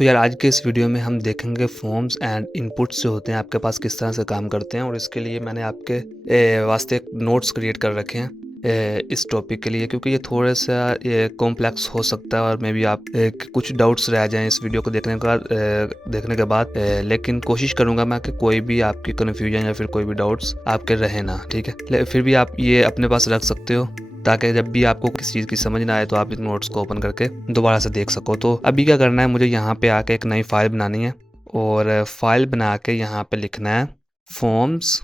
तो यार आज के इस वीडियो में हम देखेंगे फॉर्म्स एंड इनपुट्स जो होते हैं आपके पास किस तरह से काम करते हैं। और इसके लिए मैंने आपके वास्ते एक नोट्स क्रिएट कर रखे हैं इस टॉपिक के लिए, क्योंकि ये थोड़ा सा कॉम्प्लेक्स हो सकता है और मे बी आप कुछ डाउट्स रह जाएं इस वीडियो को देखने के बाद। लेकिन कोशिश करूंगा मैं कि कोई भी आपकी कन्फ्यूजन या फिर कोई भी डाउट्स आपके रहे ना, ठीक है। फिर भी आप ये अपने पास रख सकते हो ताकि जब भी आपको किसी चीज़ की समझ ना आए तो आप इस नोट्स को ओपन करके दोबारा से देख सको। तो अभी क्या करना है, मुझे यहाँ पे आके एक नई फाइल बनानी है और फाइल बना के यहाँ पे लिखना है फॉर्म्स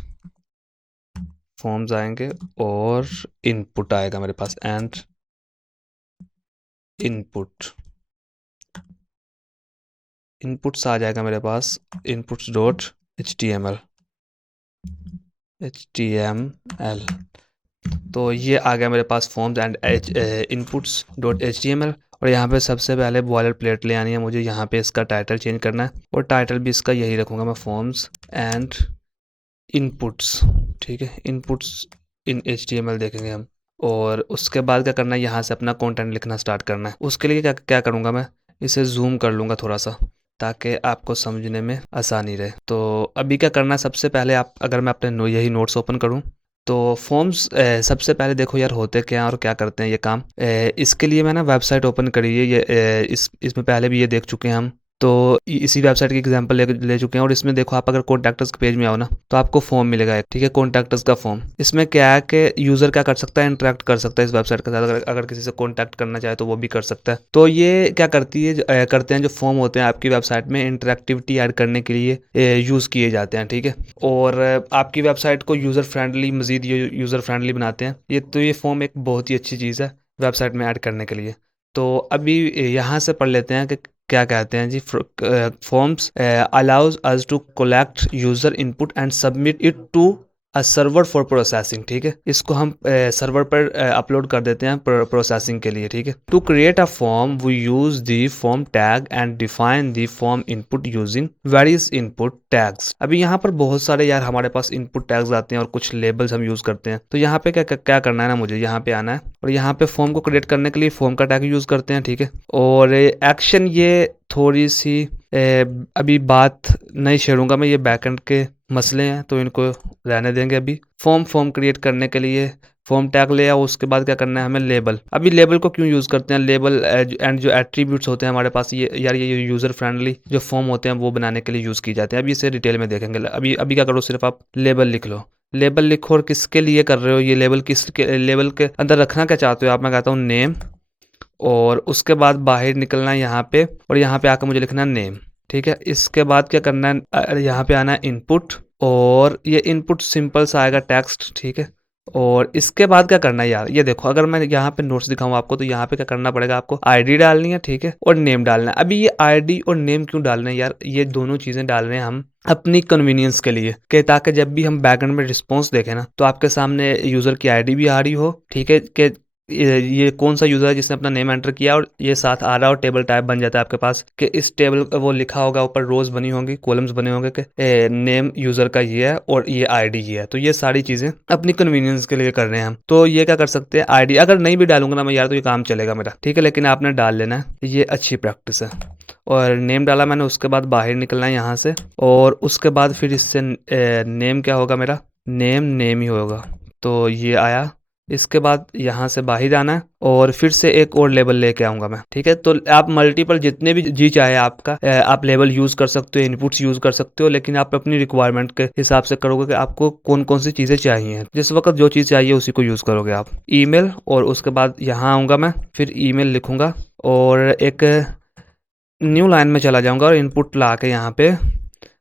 आएंगे और इनपुट आएगा मेरे पास एंड इनपुट्स आ जाएगा मेरे पास इनपुट्स डॉट HTML। तो ये आ गया मेरे पास forms and inputs dot HTML। और यहाँ पे सबसे पहले बॉयलर प्लेट ले आनी है मुझे, यहाँ पे इसका टाइटल चेंज करना है और टाइटल भी इसका यही रखूँगा मैं, फॉर्म्स एंड इनपुट्स, ठीक है। इनपुट्स इन HTML देखेंगे हम। और उसके बाद क्या करना है, यहाँ से अपना कंटेंट लिखना स्टार्ट करना है। उसके लिए क्या क्या करूँगा मैं, इसे जूम कर लूँगा थोड़ा सा ताकि आपको समझने में आसानी रहे। तो अभी क्या करना है, सबसे पहले आप अगर मैं अपने यही नोट्स ओपन करूँ तो फॉर्म्स सबसे पहले देखो यार होते क्या हैं और क्या करते हैं ये काम। इसके लिए मैं ना वेबसाइट ओपन करी है, ये इसमें पहले भी ये देख चुके हैं हम। तो इसी वेबसाइट की एग्जांपल ले चुके हैं। और इसमें देखो आप अगर कॉन्टैक्टर्स के पेज में आओ ना तो आपको फॉर्म मिलेगा एक, ठीक है, कॉन्टैक्टर्स का फॉर्म। इसमें क्या है कि यूज़र क्या कर सकता है, इंटरेक्ट कर सकता है इस वेबसाइट के साथ। अगर किसी से कॉन्टैक्ट करना चाहे तो वो भी कर सकता है। तो ये क्या करती है, करते हैं जो फॉर्म होते हैं आपकी वेबसाइट में इंटरेक्टिविटी ऐड करने के लिए यूज़ किए जाते हैं, ठीक है। और आपकी वेबसाइट को यूज़र फ्रेंडली, मज़ीद यूज़र फ्रेंडली बनाते हैं ये। तो ये फॉर्म एक बहुत ही अच्छी चीज़ है वेबसाइट में ऐड करने के लिए। तो अभी यहाँ से पढ़ लेते हैं कि क्या कहते हैं जी। Forms allows us to collect user input and submit it to a server for processing, ठीक है। इसको हम सर्वर पर अपलोड कर देते हैं प्रोसेसिंग के लिए, ठीक है। To create a form we use the form tag and define the form input using various input tags. अभी यहाँ पर बहुत सारे यार हमारे पास इनपुट टैग्स आते हैं और कुछ लेबल्स हम यूज करते हैं। तो यहाँ पे क्या करना है ना, मुझे यहाँ पे आना है और यहाँ पे फॉर्म को क्रिएट करने के लिए फॉर्म का टैग यूज करते हैं, ठीक है। और एक्शन ये थोड़ी सी अभी बात नहीं छेड़ूंगा मैं, ये बैकएंड के मसले हैं तो इनको रहने देंगे। अभी फॉर्म क्रिएट करने के लिए फॉर्म टैग ले आओ। उसके बाद क्या करना है हमें, लेबल। अभी लेबल को क्यों यूज़ करते हैं, लेबल एंड जो एट्रीब्यूट्स होते हैं हमारे पास, ये यार ये यूज़र फ्रेंडली जो फॉर्म होते हैं वो बनाने के लिए यूज़ की जाते हैं। अभी इसे डिटेल में देखेंगे। अभी अभी क्या करो, सिर्फ आप लेबल लिख लो। लेबल लिखो और किसके लिए कर रहे हो ये लेबल, किसके लेबल के अंदर रखना क्या चाहते हो आप। मैं कहता हूँ नेम, और उसके बाद बाहर निकलना है यहाँ पे और यहाँ पे आकर मुझे लिखना है नेम, ठीक है। इसके बाद क्या करना है, यहाँ पे आना है इनपुट और ये इनपुट सिंपल सा आएगा टेक्स्ट, ठीक है। और इसके बाद क्या करना है यार, ये देखो अगर मैं यहाँ पे नोट्स दिखाऊँ आपको तो यहाँ पे क्या करना पड़ेगा, आपको आईडी डालनी है, ठीक है, और नेम डालना है। अभी ये आईडी और नेम क्यों डालना है यार, ये दोनों चीज़ें डाल रहे हैं हम अपनी कन्वीनियंस के लिए, कि ताकि जब भी हम बैकएंड में रिस्पॉन्स देखें ना तो आपके सामने यूज़र की आईडी भी आ रही हो, ठीक है, कि ये कौन सा यूज़र है जिसने अपना नेम एंटर किया, और ये साथ आ रहा है और टेबल टाइप बन जाता है आपके पास कि इस टेबल वो लिखा होगा, ऊपर रोज बनी होंगी, कॉलम्स बने होंगे कि नेम यूज़र का ये है और ये आईडी ये है। तो ये सारी चीज़ें अपनी कन्वीनियंस के लिए कर रहे हैं हम। तो ये क्या कर सकते हैं, आईडी अगर नहीं भी डालूंगा ना मैं यार तो ये काम चलेगा मेरा, ठीक है, लेकिन आपने डाल लेना है, ये अच्छी प्रैक्टिस है। और नेम डाला मैंने, उसके बाद बाहर निकलना है यहाँ से और उसके बाद फिर इससे नेम क्या होगा मेरा, नेम ही होगा। तो ये आया। इसके बाद यहाँ से बाहर आना है और फिर से एक और लेबल लेके आऊंगा मैं, ठीक है। तो आप मल्टीपल जितने भी जी चाहे आपका आप लेबल यूज कर सकते हो, इनपुट्स यूज कर सकते हो, लेकिन आप अपनी रिक्वायरमेंट के हिसाब से करोगे कि आपको कौन कौन सी चीजें चाहिए। जिस वक्त जो चीज चाहिए उसी को यूज करोगे आप। ईमेल, और उसके बाद यहाँ आऊंगा मैं, फिर ईमेल लिखूंगा और एक न्यू लाइन में चला जाऊंगा और इनपुट ला के यहाँ पे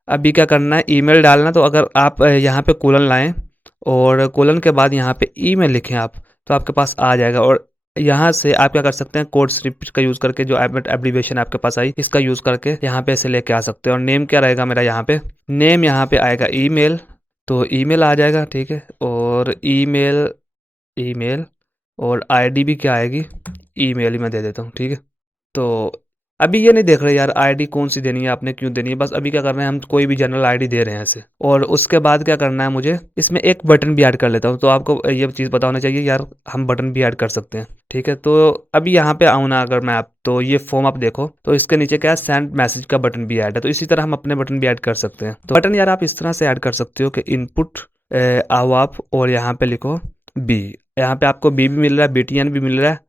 अभी क्या करना है, ईमेल डालना। तो अगर आप यहाँ पे कोलन लाएं और कोलन के बाद यहाँ पे ईमेल लिखें आप, तो आपके पास आ जाएगा। और यहाँ से आप क्या कर सकते हैं, कोड स्निपेट का यूज़ करके, जो एब्रीविएशन आपके पास आई इसका यूज़ करके यहाँ पे ऐसे लेके आ सकते हैं। और नेम क्या रहेगा मेरा, यहाँ पे नेम यहाँ पे आएगा ईमेल, तो ईमेल आ जाएगा, ठीक है। और ईमेल और आईडी भी क्या आएगी, ईमेल ही मैं दे देता हूँ, ठीक है। तो अभी ये नहीं देख रहे यार आईडी कौन सी देनी है, आपने क्यों देनी है, बस अभी क्या करना है, हम कोई भी जनरल आईडी दे रहे हैं ऐसे। और उसके बाद क्या करना है, मुझे इसमें एक बटन भी ऐड कर लेता हूँ। तो आपको ये चीज़ पता होना चाहिए यार, हम बटन भी ऐड कर सकते हैं, ठीक है। तो अभी यहाँ पे आऊँ ना अगर मैं, आप तो ये फॉर्म आप देखो तो इसके नीचे क्या है, सेंड मैसेज का बटन भी ऐड है। तो इसी तरह हम अपने बटन भी ऐड कर सकते हैं। तो बटन यार आप इस तरह से ऐड कर सकते हो कि इनपुट आओ आप, और यहाँ पे लिखो बी। यहाँ पे आपको बी भी मिल रहा है, BTN भी मिल रहा है,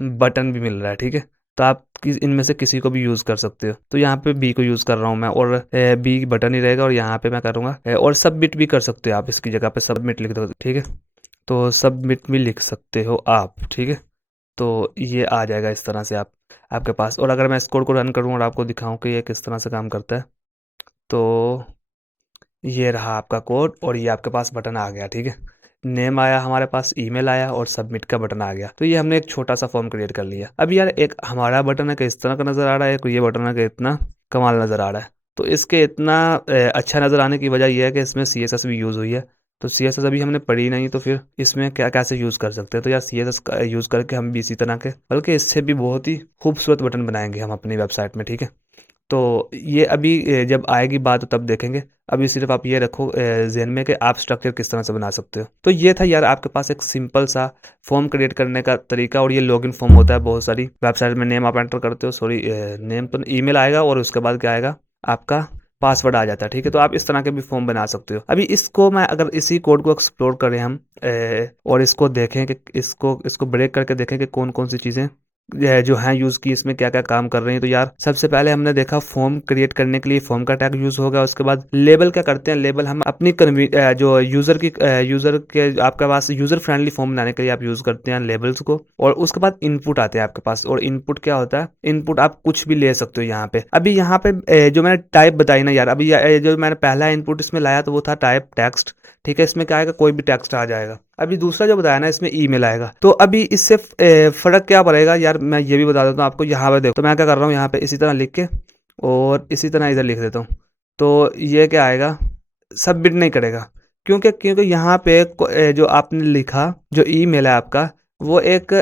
बटन भी मिल रहा है, ठीक है। तो आप इनमें से किसी को भी यूज़ कर सकते हो। तो यहाँ पे बी को यूज़ कर रहा हूँ मैं, और बी बटन ही रहेगा, और यहाँ पे मैं करूँगा और सबमिट भी कर सकते हो आप, इसकी जगह पे सबमिट लिख दो, ठीक है। तो सबमिट भी लिख सकते हो आप, ठीक है। तो ये आ जाएगा इस तरह से आप आपके पास। और अगर मैं इस कोड को रन करूँ और आपको दिखाऊँ कि ये किस तरह से काम करता है, तो ये रहा आपका कोड, और ये आपके पास बटन आ गया, ठीक है। नेम आया हमारे पास, ईमेल आया, और सबमिट का बटन आ गया। तो ये हमने एक छोटा सा फॉर्म क्रिएट कर लिया। अब यार एक हमारा बटन है कि इस तरह का नज़र आ रहा है, एक ये बटन है कि इतना कमाल नज़र आ रहा है। तो इसके इतना अच्छा नज़र आने की वजह यह है कि इसमें CSS भी यूज़ हुई है। तो CSS अभी हमने पढ़ी नहीं, तो फिर इसमें क्या कैसे यूज़ कर सकते हैं। तो यार CSS का यूज़ करके हम भी इसी तरह के, बल्कि इससे भी बहुत ही खूबसूरत बटन बनाएंगे हम अपनी वेबसाइट में, ठीक है। तो ये अभी जब आएगी बात तो तब देखेंगे। अभी सिर्फ आप ये रखो ज़हन में कि आप स्ट्रक्चर किस तरह से बना सकते हो। तो ये था यार आपके पास एक सिंपल सा फॉर्म क्रिएट करने का तरीका। और ये लॉगिन फॉर्म होता है बहुत सारी वेबसाइट में, नेम आप एंटर करते हो, सॉरी नेम तो ईमेल आएगा, और उसके बाद क्या आएगा, आपका पासवर्ड आ जाता है, ठीक है। तो आप इस तरह के भी फॉर्म बना सकते हो। अभी इसको मैं अगर इसी कोड को एक्सप्लोर करें हम और इसको देखें कि इसको इसको ब्रेक करके देखें कि कौन कौन सी चीज़ें जो हैं यूज़ की, इसमें क्या क्या काम कर रही हैं। तो यार सबसे पहले हमने देखा फॉर्म क्रिएट करने के लिए फॉर्म का टैग यूज़ होगा। उसके बाद लेबल क्या करते हैं, लेबल हम अपनी जो यूज़र के आपके पास यूज़र फ्रेंडली फॉर्म बनाने के लिए आप यूज़ करते हैं लेबल्स को। और उसके बाद इनपुट आते हैं आपके पास, और इनपुट क्या होता है, इनपुट आप कुछ भी ले सकते हो यहाँ पे। अभी यहाँ पे जो मैंने टाइप बताई ना यार, अभी जो मैंने पहला इनपुट इसमें लाया तो वो था टाइप टेक्स्ट, ठीक है। इसमें क्या आएगा, कोई भी टेक्स्ट आ जाएगा। अभी दूसरा जो बताया ना, इसमें ईमेल आएगा। तो अभी इससे फ़र्क क्या पड़ेगा यार, मैं ये भी बता देता हूँ आपको। यहाँ पे देखो, तो मैं क्या कर रहा हूँ, यहाँ पे इसी तरह लिख के और इसी तरह इधर लिख देता हूँ। तो ये क्या आएगा, सबमिट नहीं करेगा। क्योंकि यहाँ पे जो आपने लिखा, जो ईमेल है आपका, वो एक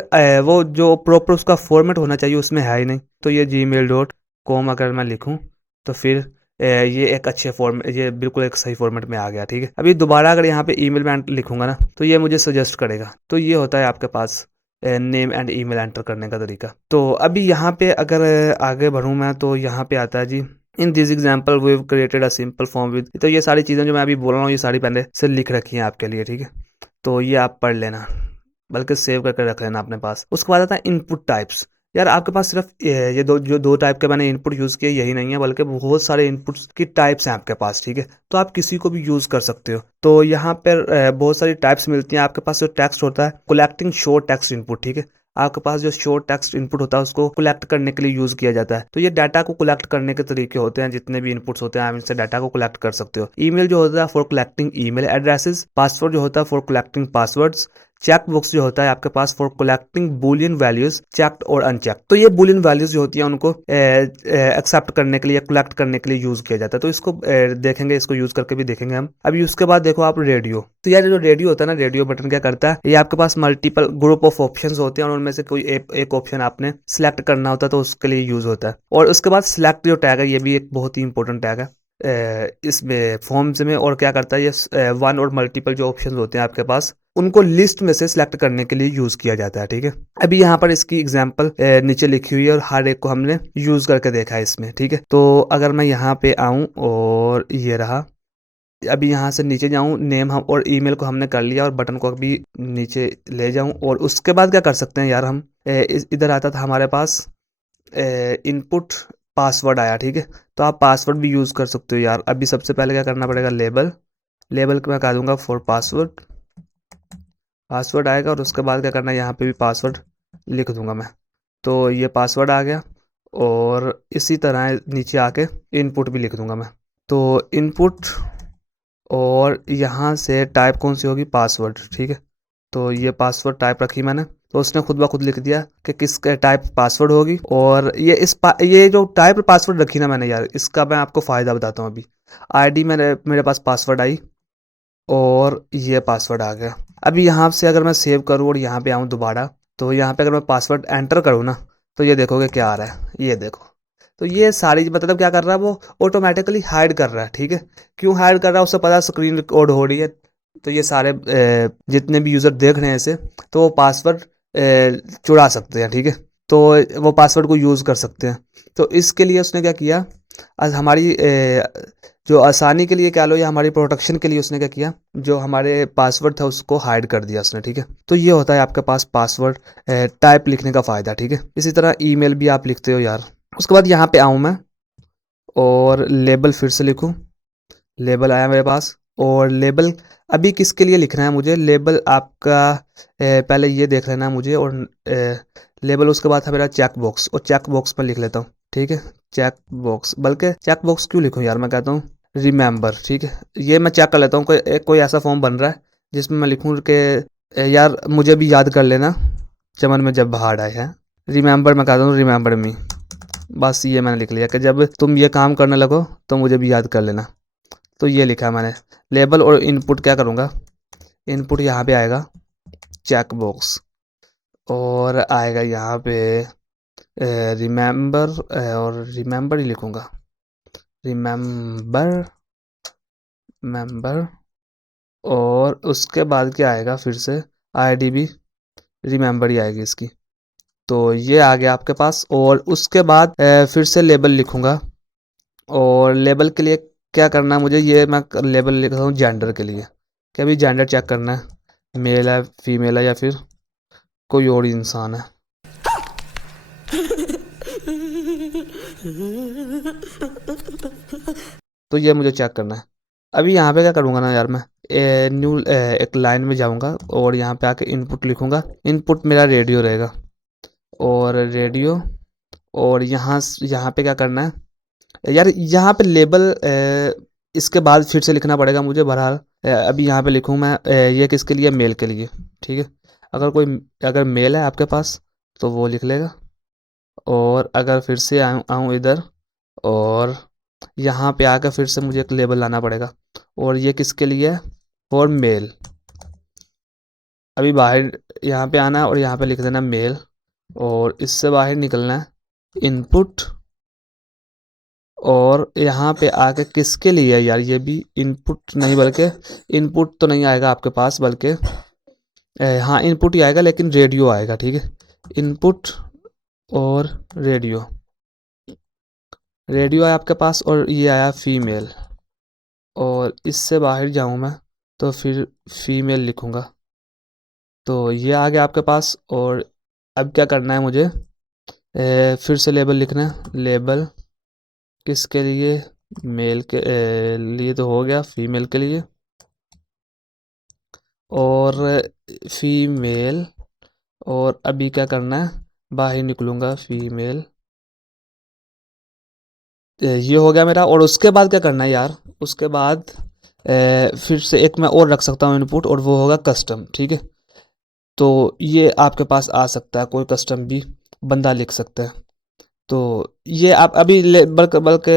वो जो प्रॉपर उसका फॉर्मेट होना चाहिए उसमें है ही नहीं। तो ये gmail.com अगर मैं लिखूँ तो फिर ये एक अच्छे फॉर्म, ये बिल्कुल एक सही फॉर्मेट में आ गया, ठीक है। अभी दोबारा अगर यहाँ पे ईमेल में लिखूंगा ना, तो ये मुझे सजेस्ट करेगा। तो ये होता है आपके पास नेम एंड ईमेल एंटर करने का तरीका। तो अभी यहाँ पे अगर आगे बढ़ूँ मैं, तो यहाँ पे आता है जी, in this example we have created a simple form with. तो ये सारी चीज़ें जो मैं अभी बोल रहा हूँ, ये सारी पहले से लिख रखी हैं आपके लिए, ठीक है। तो ये आप पढ़ लेना, बल्कि सेव करके रख लेना अपने पास। उसके बाद आता है इनपुट टाइप्स। यार आपके पास सिर्फ ये दो टाइप के मैंने इनपुट यूज़ किए यही नहीं है, बल्कि बहुत सारे इनपुट्स की टाइप्स हैं आपके पास, ठीक है। तो आप किसी को भी यूज़ कर सकते हो। तो यहाँ पर बहुत सारी टाइप्स मिलती हैं आपके पास। जो टेक्स्ट होता है, कलेक्टिंग शॉर्ट टेक्स्ट इनपुट, ठीक है। आपके पास जो शॉर्ट टेक्स्ट इनपुट होता है उसको कलेक्ट करने के लिए यूज़ किया जाता है। तो ये डाटा को कलेक्ट करने के तरीके होते हैं, जितने भी इनपुट्स होते हैं आप इनसे डाटा को कलेक्ट कर सकते हो। ईमेल जो होता है for collecting email addresses, password जो होता है for collecting passwords, check box जो होता है आपके पास for collecting boolean values, checked और अनचेक्ड। तो ये बुलियन वैल्यूज जो होती हैं उनको एक्सेप्ट करने के लिए, कलेक्ट करने के लिए यूज किया जाता है। तो इसको देखेंगे, इसको यूज करके भी देखेंगे हम। अभी उसके बाद देखो आप रेडियो। तो यार जो रेडियो होता है ना, रेडियो बटन क्या करता है, ये आपके पास मल्टीपल ग्रुप ऑफ ऑप्शंस होते हैं, और उनमें से कोई एक ऑप्शन आपने सिलेक्ट करना होता है, तो उसके लिए यूज होता है। और उसके बाद सिलेक्ट जो टैग है, ये भी एक बहुत ही इंपॉर्टेंट टैग है इसमें फॉर्म्स में। और क्या करता है ये, वन और मल्टीपल जो ऑप्शंस होते हैं आपके पास, उनको लिस्ट में से सिलेक्ट करने के लिए यूज किया जाता है, ठीक है। अभी यहाँ पर इसकी एग्जांपल नीचे लिखी हुई है, और हर एक को हमने यूज करके देखा है इसमें, ठीक है। तो अगर मैं यहाँ पे आऊँ और ये रहा, अभी यहाँ से नीचे जाऊँ, नेम हम और ईमेल को हमने कर लिया, और बटन को अभी नीचे ले जाऊँ। और उसके बाद क्या कर सकते हैं यार हम, इधर आता था हमारे पास इनपुट पासवर्ड आया, ठीक है। तो आप पासवर्ड भी यूज़ कर सकते हो यार। अभी सबसे पहले क्या करना पड़ेगा, लेबल को मैं कह दूंगा फॉर पासवर्ड, पासवर्ड आएगा। और उसके बाद क्या करना है, यहाँ पे भी पासवर्ड लिख दूंगा मैं। तो ये पासवर्ड आ गया, और इसी तरह नीचे आके इनपुट भी लिख दूंगा मैं। तो इनपुट, और यहाँ से टाइप कौन सी होगी, पासवर्ड, ठीक है। तो ये पासवर्ड टाइप रखी मैंने, तो उसने खुद ब खुद लिख दिया कि किस टाइप पासवर्ड होगी। और ये जो टाइप पासवर्ड रखी ना मैंने यार, इसका मैं आपको फ़ायदा बताता हूँ। अभी आईडी मेरे पास पासवर्ड आई, और ये पासवर्ड आ गया। अभी यहाँ से अगर मैं सेव करूँ और यहाँ पे आऊँ दोबारा, तो यहाँ पे अगर मैं पासवर्ड एंटर करूँ ना, तो ये देखोगे क्या आ रहा है, ये देखो तो ये सारी मतलब क्या कर रहा है, वो ऑटोमेटिकली हाइड कर रहा है। ठीक है, क्यों हाइड कर रहा है, उससे पता स्क्रीन रिकॉर्ड हो रही है। तो ये सारे जितने भी यूज़र देख रहे हैं इसे, तो वो पासवर्ड चुरा सकते हैं। ठीक है, तो वो पासवर्ड को यूज़ कर सकते हैं। तो इसके लिए उसने क्या किया, आज हमारी जो आसानी के लिए क्या लो, या हमारी प्रोटेक्शन के लिए उसने क्या किया, जो हमारे पासवर्ड था उसको हाइड कर दिया उसने। ठीक है, तो ये होता है आपके पास पासवर्ड टाइप लिखने का फ़ायदा। ठीक है, इसी तरह ईमेल भी आप लिखते हो यार। उसके बाद यहाँ पे आऊँ मैं और लेबल फिर से लिखूँ। लेबल आया मेरे पास, और लेबल अभी किसके लिए लिखना है मुझे, लेबल आपका पहले ये देख लेना है मुझे। और लेबल उसके बाद था मेरा चेक बॉक्स, और चेक बॉक्स में लिख लेता हूँ। ठीक है, चेक बॉक्स, बल्कि चेक बॉक्स क्यों लिखूँ यार, मैं कहता हूँ रिमेंबर। ठीक है, ये मैं चेक कर लेता हूँ, कोई ऐसा फॉर्म बन रहा है जिसमें मैं लिखूँ कि यार मुझे भी याद कर लेना चमन में जब बाहर आए हैं। रिमेंबर मैं कहता हूँ रिमेंबर मी। बस ये मैंने लिख लिया कि जब तुम ये काम करने लगो तो मुझे भी याद कर लेना। तो ये लिखा है मैंने लेबल। और इनपुट क्या करूँगा, इनपुट यहाँ पे आएगा चेक बॉक्स, और आएगा यहाँ पे रिमेंबर, और रिमेंबर ही लिखूँगा, रिमेंबर मेंबर। और उसके बाद क्या आएगा, फिर से आईडी भी रिमेंबर ही आएगी इसकी। तो ये आ गया आपके पास। और उसके बाद फिर से लेबल लिखूँगा, और लेबल के लिए क्या करना है मुझे, ये मैं लेबल लिख रहा हूँ जेंडर के लिए, कि अभी जेंडर चेक करना है, मेल है फीमेल है या फिर कोई और इंसान है। तो ये मुझे चेक करना है। अभी यहाँ पे क्या करूँगा ना यार, मैं न्यू एक लाइन में जाऊँगा और यहाँ पे आके इनपुट लिखूँगा। इनपुट मेरा रेडियो रहेगा, और रेडियो, और यहाँ पे क्या करना है यार, यहाँ पे लेबल इसके बाद फिर से लिखना पड़ेगा मुझे बहरहाल। अभी यहाँ पे लिखूँ मैं ये किसके लिए, मेल के लिए। ठीक है, अगर मेल है आपके पास तो वो लिख लेगा। और अगर फिर से आऊँ इधर, और यहाँ पे आकर फिर से मुझे एक लेबल लाना पड़ेगा, और ये किसके लिए है, फॉर मेल। अभी बाहर यहाँ पे आना है और यहाँ पे लिख देना मेल, और इससे बाहर निकलना है इनपुट। और यहाँ पे आके किसके लिए है यार, ये भी इनपुट नहीं, बल्कि इनपुट तो नहीं आएगा आपके पास, बल्कि हाँ इनपुट ही आएगा, लेकिन रेडियो आएगा। ठीक है, इनपुट और रेडियो, रेडियो आया आपके पास, और ये आया फीमेल। और इससे बाहर जाऊँ मैं तो फिर फीमेल लिखूँगा। तो ये आ गया आपके पास। और अब क्या करना है मुझे, फिर से लेबल लिखना है। लेबल किसके लिए, मेल के लिए तो हो गया, फीमेल के लिए, और फीमेल। और अभी क्या करना है, बाहर निकलूँगा, फीमेल। ये हो गया मेरा। और उसके बाद क्या करना है यार, उसके बाद फिर से एक मैं और रख सकता हूँ इनपुट, और वो होगा कस्टम। ठीक है, तो ये आपके पास आ सकता है, कोई कस्टम भी बंदा लिख सकता है। तो ये आप अभी बल्कि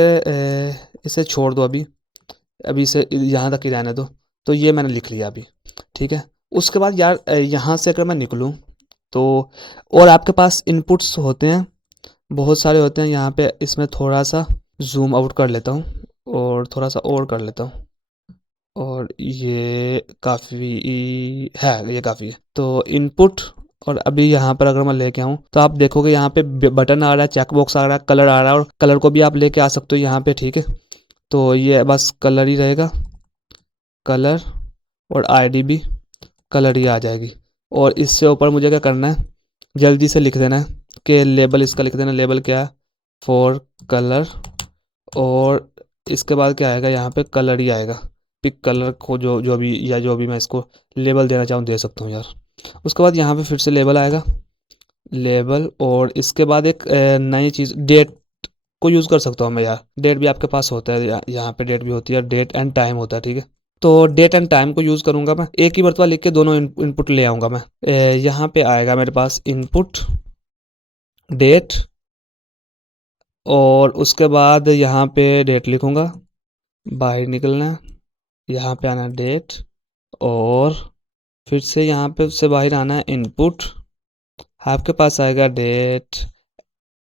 इसे छोड़ दो अभी, अभी इसे यहाँ तक ही रहने दो। तो ये मैंने लिख लिया अभी। ठीक है, उसके बाद यार यहाँ से अगर मैं निकलूँ तो, और आपके पास इनपुट्स होते हैं, बहुत सारे होते हैं। यहाँ पे इसमें थोड़ा सा जूम आउट कर लेता हूँ, और थोड़ा सा और कर लेता हूँ, और ये काफ़ी है, ये काफ़ी है। तो इनपुट, और अभी यहाँ पर अगर मैं लेके आऊँ तो आप देखोगे यहाँ पे बटन आ रहा है, चेक बॉक्स आ रहा है, कलर आ रहा है, और कलर को भी आप लेके आ सकते हो यहाँ पे। ठीक है, तो ये बस कलर ही रहेगा, कलर, और आईडी भी कलर ही आ जाएगी। और इससे ऊपर मुझे क्या करना है, जल्दी से लिख देना है कि लेबल इसका लिख देना, लेबल क्या है, फॉर कलर। और इसके बाद क्या आएगा, यहाँ पे कलर ही आएगा, पिक कलर को जो जो भी, या जो भी मैं इसको लेबल देना चाहूँ दे सकता हूँ यार। उसके बाद यहाँ पे फिर से लेबल आएगा, लेबल। और इसके बाद एक नई चीज़, डेट को यूज़ कर सकता हूँ मैं यार। डेट भी आपके पास होता है, यहाँ पे डेट भी होती है, डेट एंड टाइम होता है। ठीक है, तो डेट एंड टाइम को यूज़ करूँगा मैं, एक ही मरतबा लिख के दोनों इनपुट ले आऊँगा मैं। यहाँ पे आएगा मेरे पास इनपुट डेट, और उसके बाद यहाँ पे डेट लिखूँगा, बाहर निकलना है, यहाँ पे आना डेट, और फिर से यहाँ पे से बाहर आना है इनपुट। आपके पास आएगा डेट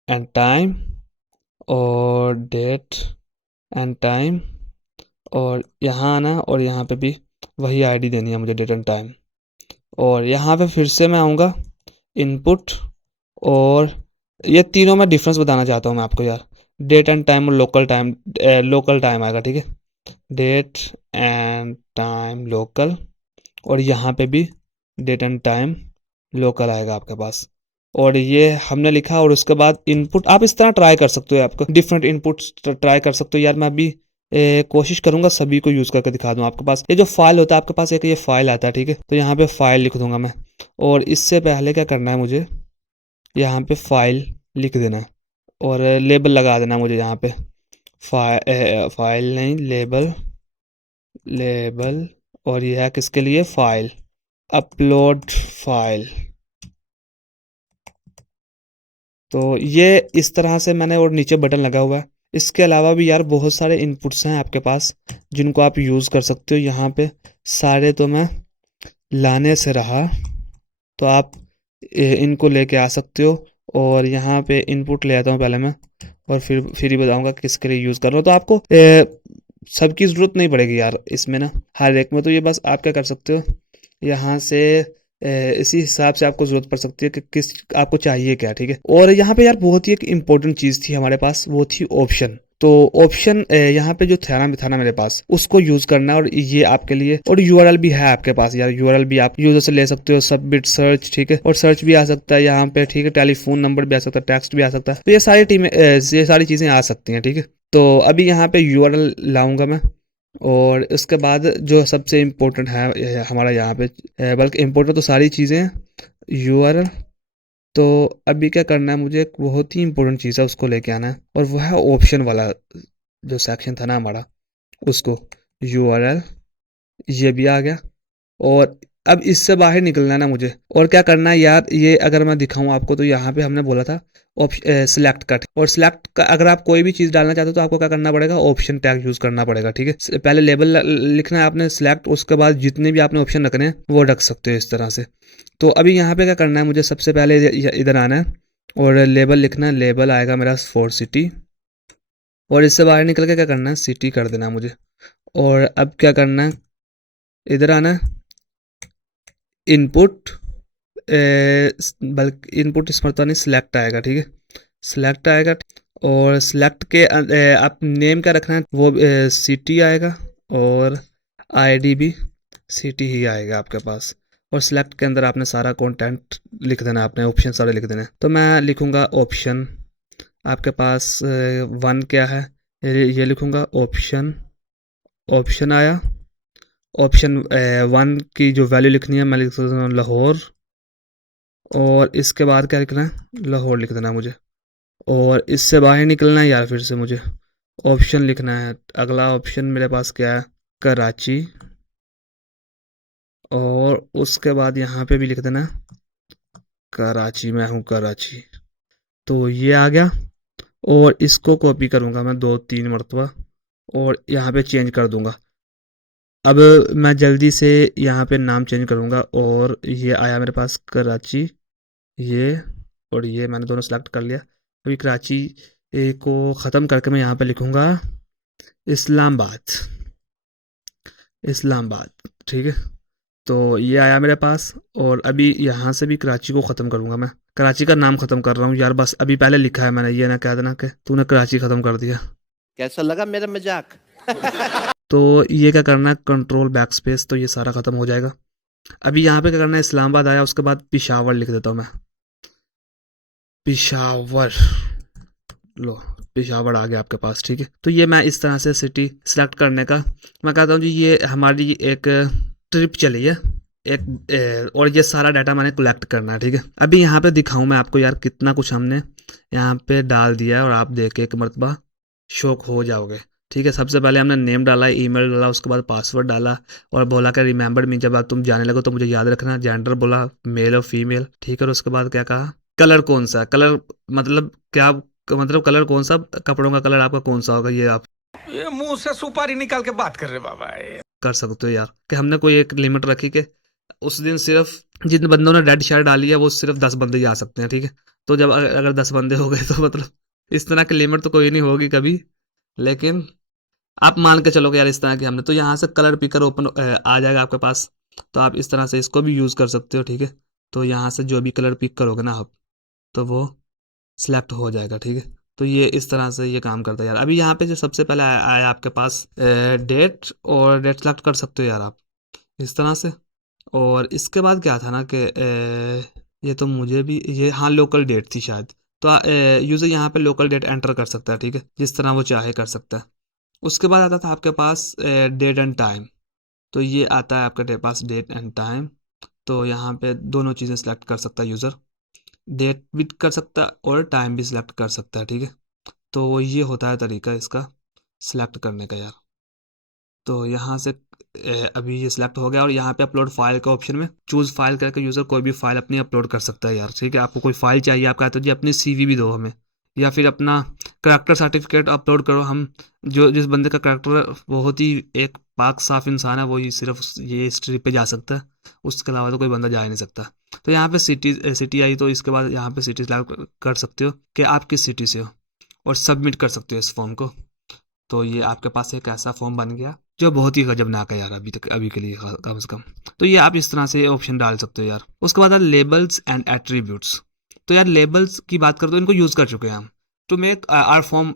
एंड टाइम, और डेट एंड टाइम, और यहाँ आना और यहाँ पे भी वही आईडी देनी है मुझे, डेट एंड टाइम। और यहाँ पे फिर से मैं आऊँगा इनपुट, और ये तीनों में डिफरेंस बताना चाहता हूँ मैं आपको यार। डेट एंड टाइम और लोकल टाइम आएगा, ठीक है। डेट एंड टाइम लोकल, और यहाँ पे भी डेट एंड टाइम लोकल आएगा आपके पास। और ये हमने लिखा, और उसके बाद इनपुट आप इस तरह ट्राई कर सकते हो, आपको डिफरेंट इनपुट्स ट्राई कर सकते हो यार। मैं अभी कोशिश करूंगा सभी को यूज़ करके दिखा दूँ आपके पास। ये जो फाइल होता है आपके पास, एक ये फाइल आता है, ठीक है। तो यहाँ पे फाइल लिख दूंगा मैं, और इससे पहले क्या करना है मुझे, यहाँ पे फाइल लिख देना है और लेबल लगा देना मुझे यहाँ पे। फाइल नहीं, लेबल, लेबल। और यह है किसके लिए, फाइल, अपलोड फाइल। तो ये इस तरह से मैंने, और नीचे बटन लगा हुआ है। इसके अलावा भी यार बहुत सारे इनपुट्स हैं आपके पास जिनको आप यूज़ कर सकते हो। यहाँ पे सारे तो मैं लाने से रहा, तो आप इनको लेके आ सकते हो। और यहाँ पे इनपुट ले आता हूँ पहले मैं, और फिर ही बताऊँगा किसके लिए यूज़ कर रहा हूँ। तो आपको सबकी ज़रूरत नहीं पड़ेगी यार इसमें ना, हर एक में। तो ये बस आप क्या कर सकते हो, यहाँ से इसी हिसाब से आपको ज़रूरत पड़ सकती है कि किस आपको चाहिए क्या, ठीक है। और यहाँ पे यार बहुत ही एक इम्पोर्टेंट चीज़ थी हमारे पास, वो थी ऑप्शन। तो ऑप्शन यहाँ पे जो था ना मेरे पास, उसको यूज़ करना, और ये आपके लिए। और यूआरएल भी है आपके पास यार, यूआरएल भी आप यूजर से ले सकते हो, सबमिट सर्च, ठीक है। और सर्च भी आ सकता है यहाँ पे, ठीक है। टेलीफोन नंबर भी आ सकता है, टेक्स्ट भी आ सकता है। तो ये सारी चीज़ें आ सकती हैं, ठीक है। तो अभी यहाँ पे यूआरएल लाऊंगा मैं, और उसके बाद जो सबसे इम्पोर्टेंट है हमारा यहाँ पे, बल्कि इम्पोर्टेंट तो सारी चीज़ें हैं, यूआरएल। तो अभी क्या करना है मुझे, एक बहुत ही इम्पोर्टेंट चीज़ है, उसको लेके आना है, और वह है ऑप्शन वाला जो सेक्शन था ना हमारा, उसको। यूआरएल ये भी आ गया, और अब इससे बाहर निकलना है ना मुझे। और क्या करना है यार, ये अगर मैं दिखाऊं आपको, तो यहाँ पे हमने बोला था सिलेक्ट कट। और सिलेक्ट का अगर आप कोई भी चीज़ डालना चाहते हो तो आपको क्या करना पड़ेगा, ऑप्शन टैग यूज़ करना पड़ेगा, ठीक है। पहले लेबल लिखना है आपने, सिलेक्ट, उसके बाद जितने भी आपने ऑप्शन रखने हैं वो रख सकते हो इस तरह से। तो अभी यहाँ पे क्या करना है मुझे, सबसे पहले इधर आना है और लेबल लिखना है। लेबल आएगा मेरा फॉर सिटी, और इससे बाहर निकल के क्या करना है, सिटी कर देना है मुझे। और अब क्या करना है, इधर आना है, इनपुट, बल्कि इनपुट इसमें तो नहीं, सिलेक्ट आएगा, ठीक है। सिलेक्ट आएगा, और सिलेक्ट के आप नेम क्या रखना है, वो सिटी आएगा, और आईडी भी सिटी ही आएगा आपके पास। और सिलेक्ट के अंदर आपने सारा कंटेंट लिख देना, आपने ऑप्शन सारे लिख देने। तो मैं लिखूँगा ऑप्शन, आपके पास वन क्या है, ये लिखूँगा ऑप्शन। ऑप्शन आया, ऑप्शन वन की जो वैल्यू लिखनी है मैं लिख सकता हूँ लाहौर, और इसके बाद क्या लिखना है, लाहौर लिख देना मुझे। और इससे बाहर निकलना है यार, फिर से मुझे ऑप्शन लिखना है। अगला ऑप्शन मेरे पास क्या है, कराची, और उसके बाद यहाँ पे भी लिख देना कराची, मैं हूँ कराची। तो ये आ गया, और इसको कॉपी करूँगा मैं 2-3 मरतबा, और यहाँ पे चेंज कर दूँगा। अब मैं जल्दी से यहाँ पे नाम चेंज करूँगा, और ये आया मेरे पास कराची, ये और ये मैंने दोनों सेलेक्ट कर लिया। अभी कराची को ख़त्म करके मैं यहाँ पे लिखूँगा इस्लामाबाद, इस्लामाबाद, ठीक है। तो ये आया मेरे पास, और अभी यहाँ से भी कराची को ख़त्म करूँगा मैं। कराची का नाम ख़त्म कर रहा हूँ यार, बस अभी पहले लिखा है मैंने, ये ना कह देना कि तूने कराची ख़त्म कर दिया। कैसा लगा मेरा मजाक? तो ये क्या करना है, कंट्रोल बैक स्पेस, तो ये सारा ख़त्म हो जाएगा। अभी यहाँ पे क्या करना है, इस्लामाबाद आया, उसके बाद पिशावर लिख देता हूँ मैं, पिशावर। लो, पिशावर आ गया आपके पास, ठीक है। तो ये मैं इस तरह से सिटी सेलेक्ट करने का मैं कहता हूँ जी, ये हमारी एक ट्रिप चली है एक, और ये सारा डाटा मैंने कलेक्ट करना है, ठीक है। अभी यहाँ पे दिखाऊँ मैं आपको यार, कितना कुछ हमने यहाँ पे डाल दिया है, और आप देख के एक मरतबा शौक हो जाओगे, ठीक है। सबसे पहले हमने नेम डाला, ईमेल डाला, उसके बाद पासवर्ड डाला, और बोला कि रिमेंबर मी, जब आप तुम जाने लगो तो मुझे याद रखना। जेंडर बोला, मेल और फीमेल, ठीक है। और उसके बाद क्या कहा, कलर कौन सा, कलर मतलब क्या, मतलब कलर कौन सा, कपड़ों का कलर आपका कौन सा होगा, ये आप ये मुंह से सुपारी निकाल के बात कर रहे बाबा। कर सकते हो यार। कि हमने कोई एक लिमिट रखी कि उस दिन सिर्फ जिन बंदों ने रेड शर्ट डाली है वो सिर्फ 10 बंदे ही आ सकते हैं, ठीक है। तो जब अगर 10 बंदे हो गए तो मतलब इस तरह की लिमिट तो कोई नहीं होगी कभी, लेकिन आप मान के चलो कि यार इस तरह की हमने, तो यहाँ से कलर पिकर ओपन आ जाएगा आपके पास। तो आप इस तरह से इसको भी यूज़ कर सकते हो, ठीक है। तो यहाँ से जो भी कलर पिक करोगे ना आप, तो वो सिलेक्ट हो जाएगा, ठीक है। तो ये इस तरह से ये काम करता है यार। अभी यहाँ पे जो सबसे पहले आया आपके पास डेट, और डेट सेलेक्ट कर सकते हो यार आप इस तरह से। और इसके बाद क्या था ना कि ये तो मुझे भी ये, हाँ लोकल डेट थी शायद। तो यूज़र यहाँ पे लोकल डेट एंटर कर सकता है, ठीक है, जिस तरह वो चाहे कर सकता है। उसके बाद आता था आपके पास डेट एंड टाइम। तो ये आता है आपके पास डेट एंड टाइम। तो यहाँ पे दोनों चीज़ें सेलेक्ट कर सकता है यूज़र, डेट भी कर सकता है और टाइम भी सिलेक्ट कर सकता है, ठीक है। तो ये होता है तरीका इसका सिलेक्ट करने का यार। तो यहाँ से अभी ये सिलेक्ट हो गया, और यहाँ पे अपलोड फाइल का ऑप्शन में चूज़ फाइल करके यूज़र कोई भी फाइल अपनी अपलोड कर सकता है यार, ठीक है। आपको कोई फाइल चाहिए, आप कहते हो जी अपनी CV भी दो हमें, या फिर अपना करैक्टर सर्टिफिकेट अपलोड करो। हम जो जिस बंदे का करैक्टर बहुत ही एक पाक साफ इंसान है, वो ही सिर्फ ये इस ट्रिप पे जा सकता है, उसके अलावा तो कोई बंदा जा ही नहीं सकता। तो यहाँ पे सिटी आई, तो इसके बाद यहाँ पे सिटी सिलेक्ट कर सकते हो कि आप किस सिटी से हो, और सबमिट कर सकते हो इस फॉर्म को। तो ये आपके पास एक ऐसा फॉर्म बन गया जो बहुत ही गजबनाक है यार, अभी के लिए कम से कम। तो ये आप इस तरह से ऑप्शन डाल सकते हो यार। उसके बाद लेबल्स एंड एट्रीब्यूट्स। तो यार लेबल्स की बात करें तो इनको यूज़ कर चुके हैं हम। To make our form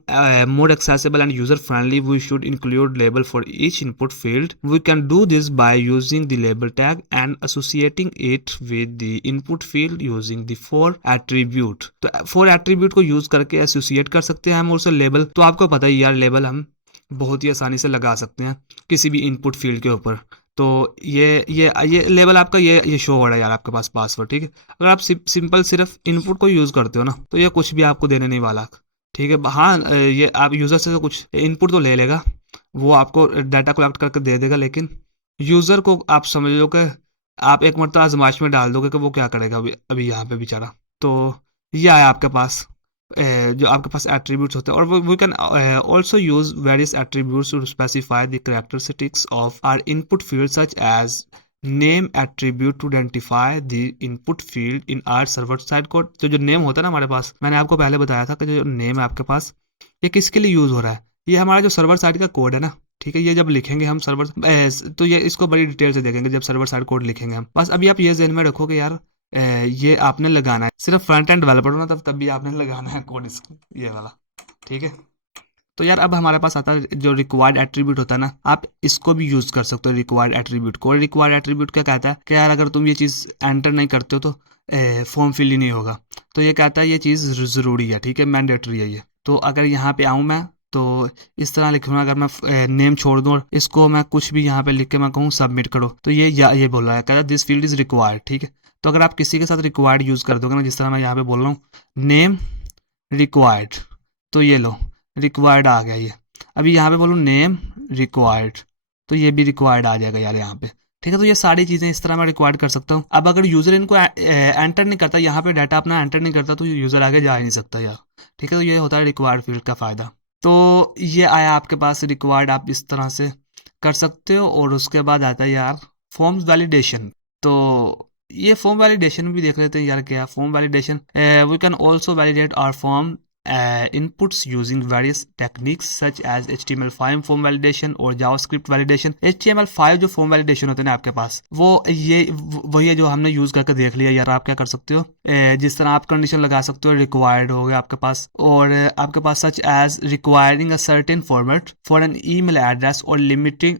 more accessible and user friendly, we should include label for each input field. We can do this by using the label tag and associating it with the input field using the for attribute. तो for attribute को use करके associate कर सकते हैं हम उसे label. तो आपको पता ही यार लेबल हम बहुत ही आसानी से लगा सकते हैं किसी भी इनपुट फील्ड के ऊपर। तो ये लेबल आपका ये शो हो रहा है यार आपके पास पासवर्ड, ठीक है। अगर आप सिंपल सिर्फ इनपुट को यूज़ करते हो ना, तो ये कुछ भी आपको देने नहीं वाला, ठीक है। हाँ ये आप यूज़र से तो कुछ इनपुट तो ले लेगा, वो आपको डाटा कलेक्ट करके दे देगा, लेकिन यूज़र को आप समझ लो कि आप एक मरतबा आजमाइश में डाल दोगे कि वो क्या करेगा अभी यहाँ पे बेचारा। तो ये आया आपके पास जो आपके पास एट्रीब्यूट्स होते हैं, और we can also use various attributes to specify the characteristics of our input field such as name attribute to identify the input field in our server side code. तो जो नेम होता है ना हमारे पास, मैंने आपको पहले बताया था कि जो नेम है आपके पास, ये किसके लिए यूज़ हो रहा है, ये हमारा जो सर्वर साइड का कोड है ना, ठीक है। ये जब लिखेंगे हम सर्वर, तो ये इसको बड़ी डिटेल से देखेंगे जब सर्वर साइड कोड लिखेंगे हम। बस अभी आप ये ज़हन में रखोगे यार, ये आपने लगाना है सिर्फ फ्रंट एंड डेवलपर हो ना, तब भी आपने लगाना है कोड ये वाला, ठीक है। तो यार अब हमारे पास आता है जो रिक्वायर्ड एट्रीब्यूट होता है ना, आप इसको भी यूज़ कर सकते हो रिक्वायर्ड एट्रीब्यूट को। रिक्वायर्ड एट्रीब्यूट क्या कहता है कि यार अगर तुम ये चीज़ एंटर नहीं करते हो तो फॉर्म फिल ही नहीं होगा। तो ये कहता है ये चीज़ ज़रूरी है, ठीक है, मैंडेटरी है ये। तो अगर यहाँ पे आऊँ मैं, तो इस तरह लिखूँगा, अगर मैं नेम छोड़ दूँ और इसको मैं कुछ भी यहाँ पे लिख के मैं कहूँ सबमिट करो, तो ये बोल रहा है, कहता है दिस फील्ड इज़ रिक्वायर्ड, ठीक है। तो अगर आप किसी के साथ रिक्वायर्ड यूज़ कर दोगे ना, जिस तरह मैं यहाँ पे बोल रहा हूँ नेम रिक्वायर्ड, तो ये लो रिक्वायर्ड आ गया ये। अभी यहाँ पे बोलूँ नेम रिक्वायर्ड, तो ये भी रिक्वायर्ड आ जाएगा यार यहाँ पे, ठीक है। तो ये सारी चीज़ें इस तरह मैं रिक्वायर्ड कर सकता हूँ। अब अगर यूज़र इनको एंटर नहीं करता, यहाँ पे डाटा अपना एंटर नहीं करता, तो यूज़र आगे जा ही नहीं सकता यार, ठीक है। तो ये होता है रिक्वायर्ड फील्ड का फ़ायदा। तो ये आया आपके पास रिक्वायर्ड, आप इस तरह से कर सकते हो। और उसके बाद आता है यार फॉर्म्स वैलिडेशन। तो ये फॉर्म वैलिडेशन भी देख लेते हैं यार क्या form validation. We can also validate our form inputs using various techniques such as HTML5 form validation और जावास्क्रिप्ट वैलिडेशन। HTML5 जो फॉर्म वैलिडेशन होते हैं ना आपके पास, वो वही है जो हमने यूज करके देख लिया यार। आप क्या कर सकते हो, जिस तरह आप कंडीशन लगा सकते हो, रिक्वायर्ड हो गया आपके पास, और आपके पास such as requiring a certain format for an email address और limiting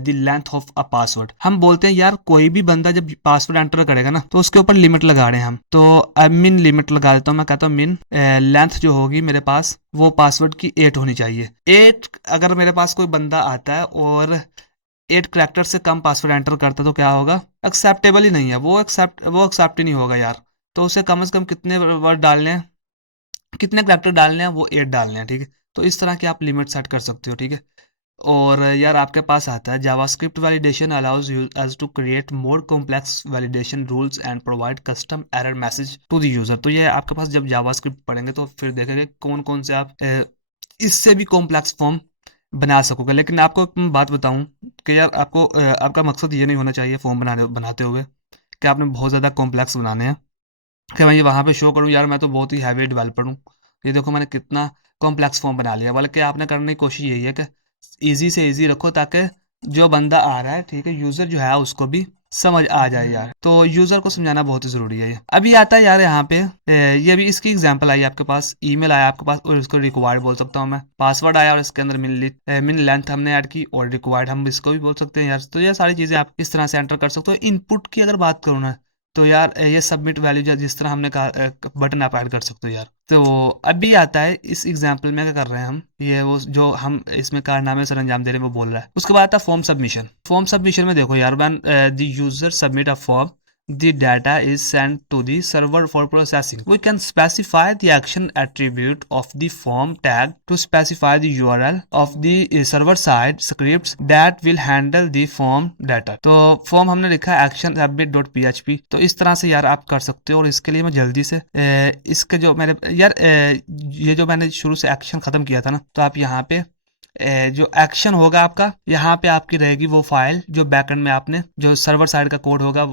the length of a password. हम बोलते हैं यार कोई भी बंदा जब पासवर्ड एंटर करेगा ना, तो उसके ऊपर लिमिट लगा रहे हैं हम। तो मिन लिमिट लगा देता हूँ, मैं कहता हूँ मिन लेंथ जो होगी मेरे पास वो पासवर्ड की 8 होनी चाहिए। 8 अगर मेरे पास कोई बंदा आता है और 8 करैक्टर से कम पासवर्ड एंटर करता है, तो क्या होगा, एक्सेप्टेबल ही नहीं है, वो एक्सेप्ट ही नहीं होगा यार। तो उसे कम से कम कितने वर्ड डालने हैं, कितने करैक्टर डालने हैं, वो 8 डालने हैं, ठीक है। तो इस तरह की आप लिमिट सेट कर सकते हो, ठीक है। और यार आपके पास आता है JavaScript validation allows users to create more complex validation rules and provide custom error message to the user. तो ये आपके पास जब जावास्क्रिप्ट पढ़ेंगे तो फिर देखेंगे कौन कौन से आप इससे भी कॉम्प्लेक्स फॉर्म बना सकोगे। लेकिन आपको एक बात बताऊं कि यार आपको आपका मकसद ये नहीं होना चाहिए फॉर्म बनाते हुए कि आपने बहुत ज़्यादा कॉम्प्लेक्स बनाने हैं, कि मैं ये वहाँ पे शो करूँ यार मैं तो बहुत ही हैवी डेवलपर हूँ, ये देखो मैंने कितना कॉम्प्लेक्स फॉर्म बना लिया, बल्कि आपने करने की कोशिश यही है कि ईज़ी से ईज़ी रखो ताकि जो बंदा आ रहा है, ठीक है, यूज़र जो है उसको भी समझ आ जाए यार। तो यूज़र को समझाना बहुत ही ज़रूरी है ये। अभी आता है यार यहाँ पे ये भी इसकी एग्जांपल आई आपके पास, ईमेल आया आपके पास और इसको रिक्वायर्ड बोल सकता हूँ मैं, पासवर्ड आया और इसके अंदर मिन लेंथ हमने ऐड की और रिक्वायर्ड हम इसको भी बोल सकते हैं यार। तो ये सारी चीज़ें आप इस तरह से एंटर कर सकते हो। इनपुट की अगर बात करूँ ना, तो यार ये सबमिट वैल्यू जिस तरह हमने कहा बटन आप ऐड कर सकते हो यार। तो अभी आता है इस एग्जांपल में क्या कर रहे हैं हम, ये वो जो हम इसमें कारनामे सरंजाम दे रहे हैं वो बोल रहा है। उसके बाद आता है फॉर्म सबमिशन। फॉर्म सबमिशन में देखो यार, when the user submit a form, the data is sent to the server for processing. We can specify the action attribute of the form tag to specify the URL of the server side scripts that will handle the form data. तो form हमने लिखा है action submit.php। तो इस तरह से यार आप कर सकते हो। और इसके लिए मैं जल्दी से इसके जो मेरे यार ये जो मैंने शुरू से एक्शन खत्म किया था ना, तो आप यहाँ पे जो एक्शन होगा आपका, यहाँ पे आपकी रहेगी वो फाइल जो बैकएंड में आपने जो सर्वर साइड का कोड होगा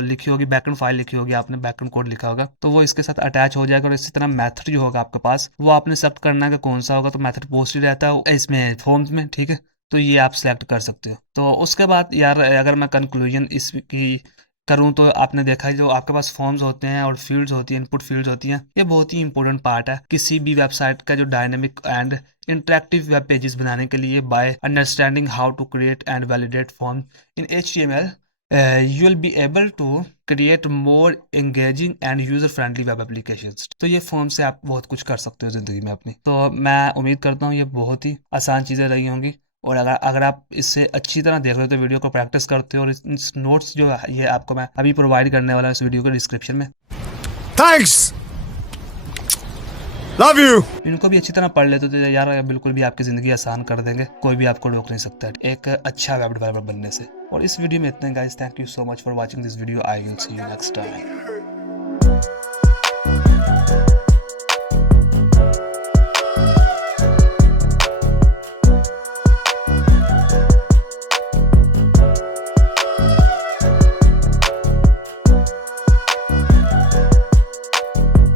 लिखी होगी, बैकएंड फाइल लिखी होगी आपने, बैकएंड कोड लिखा होगा, तो वो इसके साथ अटैच हो जाएगा। और इसी तरह मेथड जो होगा आपके पास वो आपने सेलेक्ट करना है कि कौन सा होगा। तो मेथड पोस्ट ही रहता है इसमें फॉर्म्स में, ठीक है, तो ये आप सिलेक्ट कर सकते हो। तो उसके बाद यार अगर मैं कंक्लूजन इसकी करूँ तो आपने देखा जो आपके पास फॉर्म्स होते हैं और फील्ड्स होती हैं, इनपुट फील्ड्स होती हैं, ये बहुत ही इंपॉर्टेंट पार्ट है किसी भी वेबसाइट का जो dynamic and interactive web pages बनाने के लिए। By understanding how to create and validate form in HTML, you will be able to create more engaging and user friendly web applications। तो ये फॉर्म से आप बहुत कुछ कर सकते हो ज़िंदगी में अपनी। तो मैं उम्मीद करता हूँ ये बहुत ही आसान चीज़ें रही होंगी। और अगर आप इससे अच्छी तरह देख रहे हो तो वीडियो को प्रैक्टिस करते हो। और इस नोट्स जो है ये आपको मैं अभी प्रोवाइड करने वाला हूँ इस वीडियो के डिस्क्रिप्शन में। Thanks, love you. इनको भी अच्छी तरह पढ़ लेते तो यार बिल्कुल भी आपकी ज़िंदगी आसान कर देंगे, कोई भी आपको रोक नहीं सकता एक अच्छा वेब डेवलपर बनने से। और इस वीडियो में इतना guys, thank you so much for watching this video. I will see you next time.